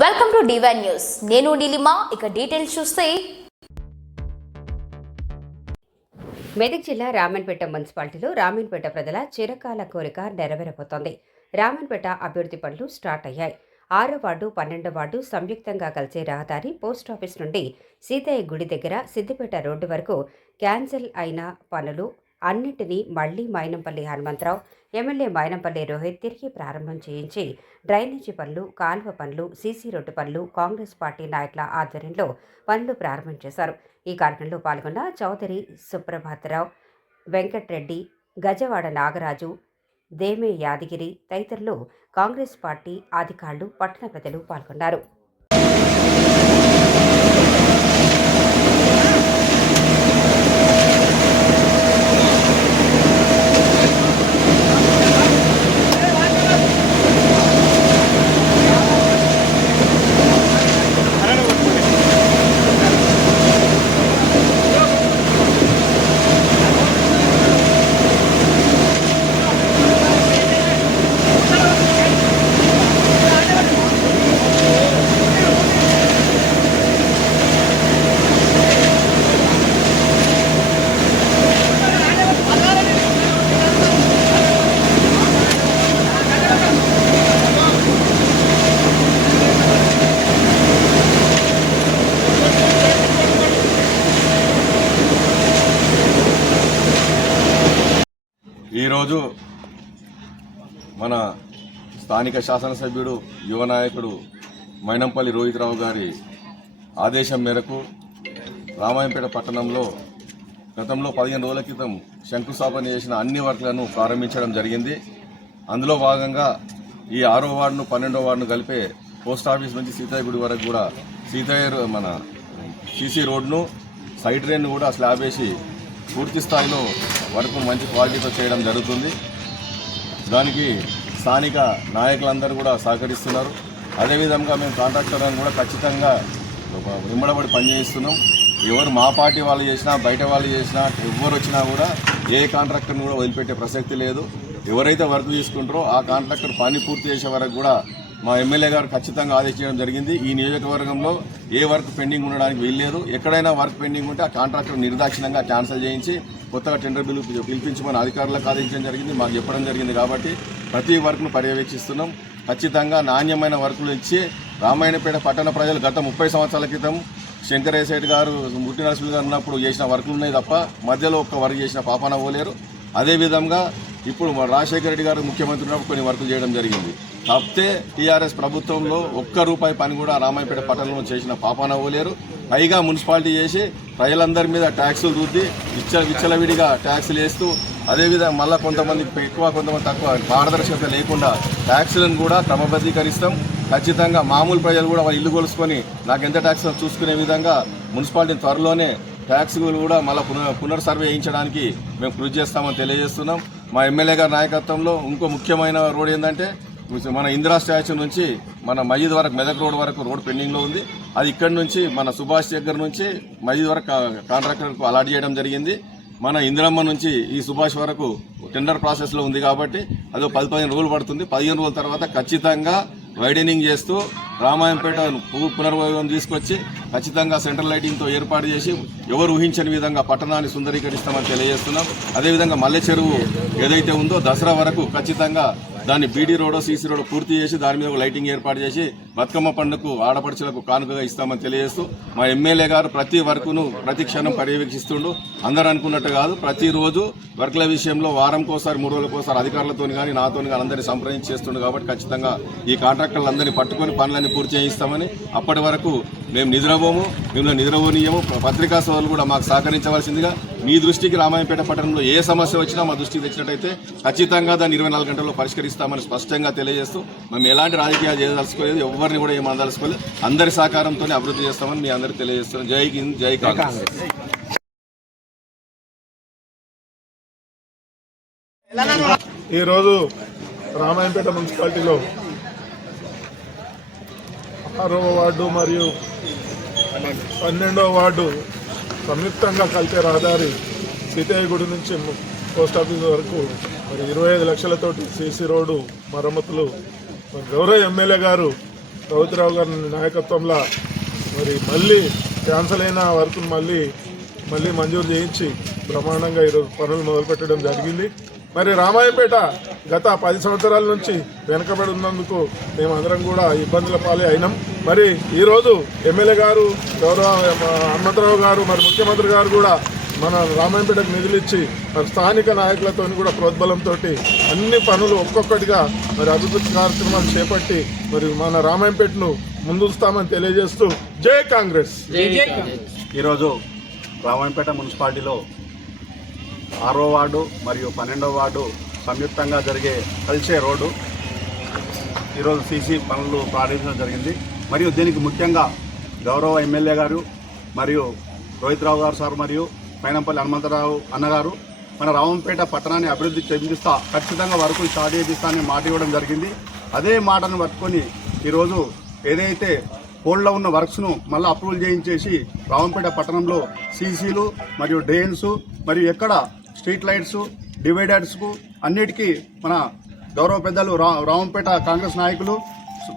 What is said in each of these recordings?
Welcome to divine news నేను నీలిమా ఇక details చూస్తే. మెదక్ జిల్లా రామన్పేట మున్సిపాలిటీలో రామన్పేట ప్రజల చిరకాల కోరిక నెరవేరబోతోంది. రామన్పేట అభివృద్ధి పనులు స్టార్ట్ అయ్యాయి. ఆరో వార్డు పన్నెండో వార్డు సంయుక్తంగా కలిసే రహదారి పోస్ట్ ఆఫీస్ నుండి సీతయ్య గుడి దగ్గర సిద్దిపేట రోడ్డు వరకు క్యాన్సిల్ అయిన పనులు అన్నింటినీ మళ్ళీ మైనంపల్లి హనుమంతరావు ఎమ్మెల్యే మైనంపల్లి రోహిత్ తిరిగి ప్రారంభం చేయించి డ్రైనేజీ పనులు కాలువ పనులు సీసీ రోడ్డు పనులు కాంగ్రెస్ పార్టీ నాయకుల ఆధ్వర్యంలో పనులు ప్రారంభం చేశారు. ఈ కార్యక్రమంలో పాల్గొన్న చౌదరి సుప్రభాతరావు వెంకట్రెడ్డి గజవాడ నాగరాజు దేమే యాదగిరి తదితరులు కాంగ్రెస్ పార్టీ అధికారులు పట్టణ ప్రజలు పాల్గొన్నారు. ఈరోజు మన స్థానిక శాసనసభ్యుడు యువ నాయకుడు మైనంపల్లి రోహిత్రావు గారి ఆదేశం మేరకు రామాయంపేట పట్టణంలో గతంలో పదిహేను రోజుల క్రితం శంకుస్థాపన చేసిన అన్ని వర్క్లను ప్రారంభించడం జరిగింది. అందులో భాగంగా ఈ ఆరో వార్డును పన్నెండో వార్డును కలిపే పోస్ట్ ఆఫీస్ నుంచి సీతయ్య గుడి వరకు కూడా సీతయ్య మన సీసీ రోడ్ను సైడ్ డ్రైన్ కూడా స్లాబ్ వేసి పూర్తి స్థాయిలో వర్క్ మంచి క్వాలిటీతో చేయడం జరుగుతుంది. దానికి స్థానిక నాయకులందరూ కూడా సహకరిస్తున్నారు. అదేవిధంగా మేము కాంట్రాక్టర్లను కూడా ఖచ్చితంగా విమ్మడబడి పనిచేస్తున్నాం ఎవరు మా పార్టీ వాళ్ళు చేసినా బయట వాళ్ళు చేసినా ఎవరు వచ్చినా కూడా ఏ కాంట్రాక్టర్ని కూడా వదిలిపెట్టే ప్రసక్తి లేదు. ఎవరైతే వర్క్ తీసుకుంటారో ఆ కాంట్రాక్టర్ పని పూర్తి చేసే వరకు కూడా మా ఎమ్మెల్యే గారు ఖచ్చితంగా ఆదేశించడం జరిగింది. ఈ నియోజకవర్గంలో ఏ వర్క్ పెండింగ్ ఉండడానికి వీల్లేదు. ఎక్కడైనా వర్క్ పెండింగ్ ఉంటే ఆ కాంట్రాక్టర్ నిర్దాక్షిణంగా క్యాన్సిల్ చేయించి కొత్తగా టెండర్ బిల్లు పిలిపించమని అధికారులకు ఆదేశించడం జరిగింది. మాకు చెప్పడం జరిగింది కాబట్టి ప్రతి వర్క్ను పర్యవేక్షిస్తున్నాం. ఖచ్చితంగా నాణ్యమైన వర్కులు ఇచ్చి రామాయణపేట పట్టణ ప్రజలు గత ముప్పై సంవత్సరాల క్రితం శంకరేశెట్టి గారు ముట్టి నరసింహ గారు ఉన్నప్పుడు చేసిన వర్కులు ఉన్నాయి తప్ప మధ్యలో ఒక్క వర్క్ చేసిన పాపాన పోలేరు. అదేవిధంగా ఇప్పుడు రాజశేఖర రెడ్డి గారు ముఖ్యమంత్రి ఉన్నప్పుడు కొన్ని వర్కులు చేయడం జరిగింది. తప్పితే టీఆర్ఎస్ ప్రభుత్వంలో ఒక్క రూపాయి పని కూడా రామాయపేట పట్టణంలో చేసిన పాపాన పోలేరు పైగా మున్సిపాలిటీ చేసి ప్రజలందరి మీద ట్యాక్సులు రుద్ది విచ్చ విచ్చలవిడిగా ట్యాక్సులు వేస్తూ అదేవిధంగా మళ్ళీ కొంతమంది ఎక్కువ కొంతమంది తక్కువ పారదర్శకత లేకుండా ట్యాక్సులను కూడా క్రమబద్ధీకరిస్తాం. ఖచ్చితంగా మామూలు ప్రజలు కూడా వాళ్ళ ఇల్లు కొలుసుకొని నాకు ఎంత ట్యాక్స్ చూసుకునే విధంగా మున్సిపాలిటీ త్వరలోనే ట్యాక్స్ కూడా మళ్ళీ పునర్ పునర్ సర్వే చేయించడానికి మేము కృషి చేస్తామని తెలియజేస్తున్నాం. మా ఎమ్మెల్యే గారి నాయకత్వంలో ఇంకో ముఖ్యమైన రోడ్ ఏంటంటే మన ఇందిరా స్టాచ్యూ నుంచి మన మజీద్ వరకు మెదక్ రోడ్ వరకు రోడ్ పెండింగ్లో ఉంది. అది ఇక్కడి నుంచి మన సుభాష్ దగ్గర నుంచి మజీద్ వరకు కాంట్రాక్టర్కు అలాట్ చేయడం జరిగింది. మన ఇందిరమ్మ నుంచి ఈ సుభాష్ వరకు టెండర్ ప్రాసెస్లో ఉంది కాబట్టి అది పది పదిహేను రోజులు పడుతుంది. పదిహేను రోజుల తర్వాత ఖచ్చితంగా వైడనింగ్ చేస్తూ రామాయంపేట పు- పునర్వైభవం తీసుకొచ్చి ఖచ్చితంగా సెంట్రల్ లైటింగ్తో ఏర్పాటు చేసి ఎవరు ఊహించని విధంగా పట్టణాన్ని సుందరీకరిస్తామని తెలియజేస్తున్నాం. అదేవిధంగా మల్లె చెరువు ఏదైతే ఉందో దసరా వరకు ఖచ్చితంగా దాన్ని బీడీ రోడ్ సీసీ రోడ్ పూర్తి చేసి దాని మీద ఒక లైటింగ్ ఏర్పాటు చేసి బతుకమ్మ పండుగకు ఆడపడుచులకు కానుకగా ఇస్తామని తెలియజేస్తూ మా ఎమ్మెల్యే గారు ప్రతి వర్కును ప్రతి క్షణం పర్యవేక్షిస్తుండు. అందరూ అనుకున్నట్టు కాదు ప్రతిరోజు వర్క్ల విషయంలో వారంకోసారి మూడు రోజులకోసారి అధికారులతో కానీ నాతో కానీ అందరినీ సంప్రదించి చేస్తుండు కాబట్టి ఖచ్చితంగా ఈ కాంట్రాక్టర్లందరినీ పట్టుకొని పనులన్నీ పూర్తి చేయిస్తామని అప్పటి వరకు మేము నిద్రపోము మేము నిద్రపోనీయము పత్రికా సోదరులు కూడా మాకు సహకరించవలసిందిగా మీ దృష్టికి రామాయపేట పట్టణంలో ఏ సమస్య వచ్చినా మా దృష్టికి తెచ్చినట్టయితే ఖచ్చితంగా దాన్ని ఇరవై నాలుగు గంటల్లో పరిష్కరిస్తామని స్పష్టంగా తెలియజేస్తూ మేము ఎలాంటి రాజకీయాలు చేయదలుచుకోలేదు ఎవరిని కూడా ఏం అందలుచుకోలేదు అందరి సహకారంతోనే అభివృద్ధి చేస్తామని మీ అందరికీ తెలియజేస్తున్నాం. జై హింద్ జై కాంగ్రెస్. ఈరోజు రామాయంపేట మున్సిపాలిటీలో ఆరవ వార్డు మరియు పన్నెండవ వార్డు సంయుక్తంగా కలిపే రహదారి సీతయ్య గుడి నుంచి పోస్ట్ ఆఫీస్ వరకు మరి ఇరవై ఐదు లక్షలతోటి సీసీ రోడ్డు మరమ్మతులు. మరి గౌరవ ఎమ్మెల్యే గారు రౌతిరావు గారి నాయకత్వంలో మరి మళ్ళీ క్యాన్సల్ అయిన వర్క్ను మళ్ళీ మళ్ళీ మంజూరు చేయించి బ్రహ్మాండంగా ఈరోజు పనులు మొదలుపెట్టడం జరిగింది. మరి రామాయపేట గత పది సంవత్సరాల నుంచి వెనకబడి ఉన్నందుకు మేమందరం కూడా ఇబ్బందుల పాలే అయినాం. మరి ఈరోజు ఎమ్మెల్యే గారు గౌరవ హనుమంతరావు గారు మరి ముఖ్యమంత్రి గారు కూడా మన రామాయపేటకు నిధులు ఇచ్చి మరి స్థానిక నాయకులతో కూడా ప్రోద్బలంతో అన్ని పనులు ఒక్కొక్కటిగా మరి అభివృద్ధి కార్యక్రమాలు చేపట్టి మరి మన రామాయపేటను ముందుస్తామని తెలియజేస్తూ జై కాంగ్రెస్. ఈరోజు రామాయంపేట మున్సిపాలిటీలో ఆరో వార్డు మరియు పన్నెండో వార్డు సంయుక్తంగా జరిగే కలిసే రోడ్డు. ఈరోజు సీసీ పనులు ప్రారంభించడం జరిగింది. మరియు దీనికి ముఖ్యంగా గౌరవ ఎమ్మెల్యే గారు మరియు రోహిత్ రావు గారు సార్ మరియు పైనంపల్లి హనుమంతరావు అన్నగారు మన రామంపేట పట్టణాన్ని అభివృద్ధి చెందిస్తా ఖచ్చితంగా వరకు స్టార్ట్ చేపిస్తా అని మాట ఇవ్వడం జరిగింది. అదే మాటను పట్టుకొని ఈరోజు ఏదైతే కోళ్ళలో ఉన్న వర్క్స్ను మళ్ళీ అప్రూవల్ చేయించేసి రావంపేట పట్టణంలో సీసీలు మరియు డ్రైన్స్ మరియు ఎక్కడ స్ట్రీట్ లైట్స్ డివైడర్స్కు అన్నిటికీ మన గౌరవ పెద్దలు రా రావంపేట కాంగ్రెస్ నాయకులు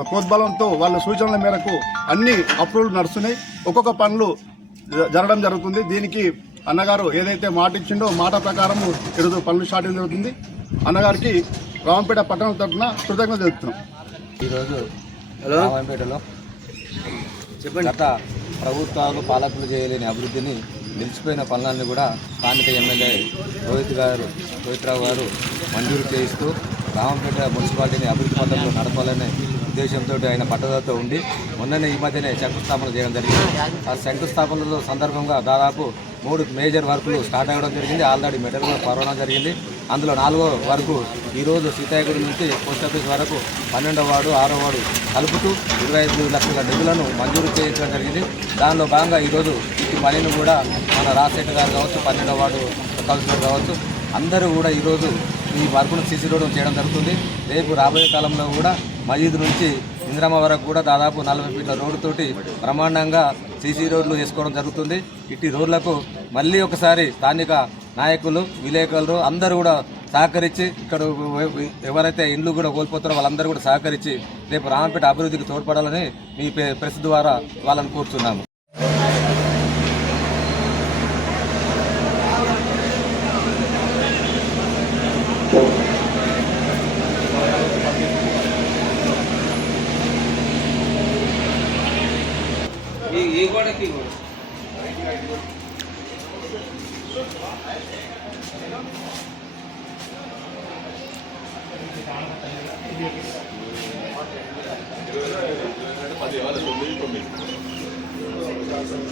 ప్రోద్బలంతో వాళ్ళ సూచనల మేరకు అన్ని అప్రూవల్ నడుస్తున్నాయి. ఒక్కొక్క పనులు జ- జరగడం జరుగుతుంది. దీనికి అన్నగారు ఏదైతే మాట ఇచ్చిండో మాట ప్రకారం ఈరోజు పనులు స్టార్ట్ జరుగుతుంది. అన్నగారికి రావంపేట పట్టణం తరఫున కృతజ్ఞత తెలుపుతున్నాం. ఈరోజు రామాయంపేటలో గత ప్రభుత్వాలు పాలకులు చేయలేని అభివృద్ధిని నిలిచిపోయిన పనులన్నీ కూడా స్థానిక ఎమ్మెల్యే రోహిత్ గారు రోహిత్రావు గారు మంజూరు చేయిస్తూ రామంపేట మున్సిపాలిటీని అభివృద్ధి పథంలో నడపాలనే ఉద్దేశంతో ఆయన పట్టుదలతో ఉండి మొన్ననే ఈ మధ్యనే శంకుస్థాపన చేయడం జరిగింది. ఆ శంకుస్థాపనలో సందర్భంగా దాదాపు మూడు మేజర్ వర్కులు స్టార్ట్ అవ్వడం జరిగింది. ఆల్రెడీ మెటల్ కూడా పరవడం జరిగింది. అందులో నాలుగో వరకు ఈరోజు సీతాయగుడి నుంచి పోస్ట్ ఆఫీస్ వరకు పన్నెండో వార్డు ఆరో వార్డు కలుపుతూ ఇరవై ఐదు లక్షల నిధులను మంజూరు చేయించడం జరిగింది. దానిలో భాగంగా ఈరోజు ఈ పనిని కూడా మన రాజశేఖర్ గారు కావచ్చు పన్నెండో వార్డు కౌన్సిలర్ కావచ్చు అందరూ కూడా ఈరోజు ఈ వర్కును సీసీ రోడ్డు చేయడం జరుగుతుంది. రేపు రాబోయే కాలంలో కూడా మజీద్ నుంచి ఇంద్రమ్మ వరకు కూడా దాదాపు నలభై ఫీట్ల రోడ్డుతోటి బ్రహ్మాండంగా సీసీ రోడ్లు చేసుకోవడం జరుగుతుంది. ఇట్టి రోడ్లకు మళ్ళీ ఒకసారి స్థానిక నాయకులు విలేకరులు అందరూ కూడా సహకరించి ఇక్కడ ఎవరైతే ఇండ్లు కూడా కోల్పోతారో వాళ్ళందరూ కూడా సహకరించి రేపు రామపేట అభివృద్ధికి తోడ్పడాలని మీ ప్రెస్ ద్వారా వాళ్ళని కోరుతున్నాము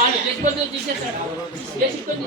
వాళ్ళు చేసుకొని తీసేస్తాడు చేసుకొని